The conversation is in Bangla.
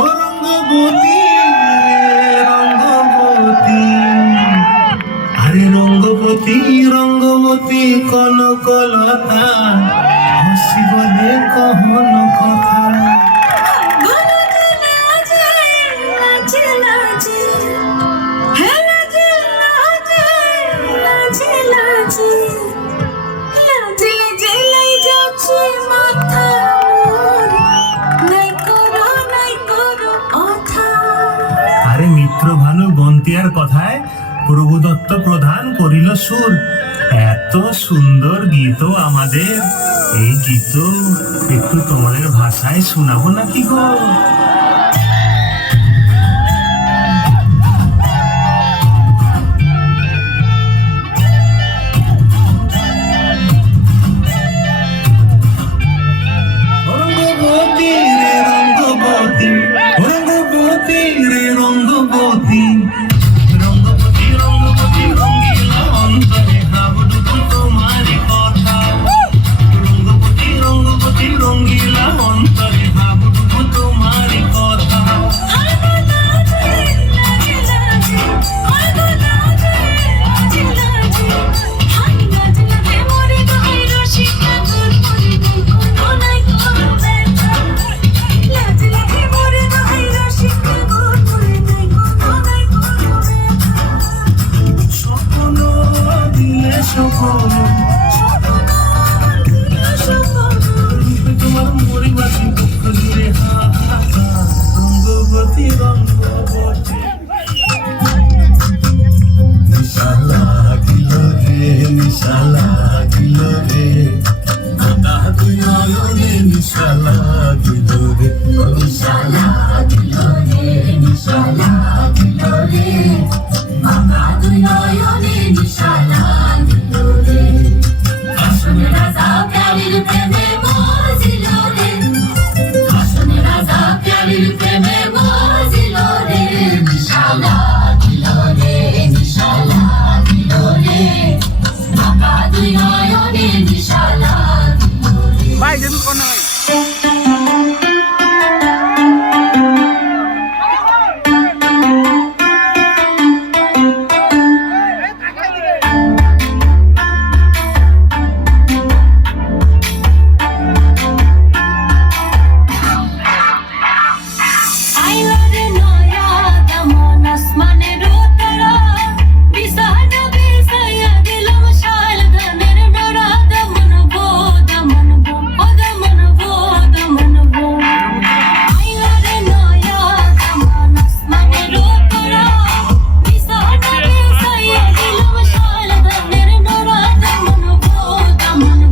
ও রঙ্গবতী, রঙ্গবতী, আরে রঙ্গবতী, রঙ্গবতী কনকলতা, হসি বলে কহন কথা। আরে মিত্র ভানু বন্তিয়ার কথায় প্রভুদত্ত প্রধান করিল সুর। এত সুন্দর গীত আমাদের, এই গীত একটু তোমাদের ভাষায় শোনাবো নাকি গো?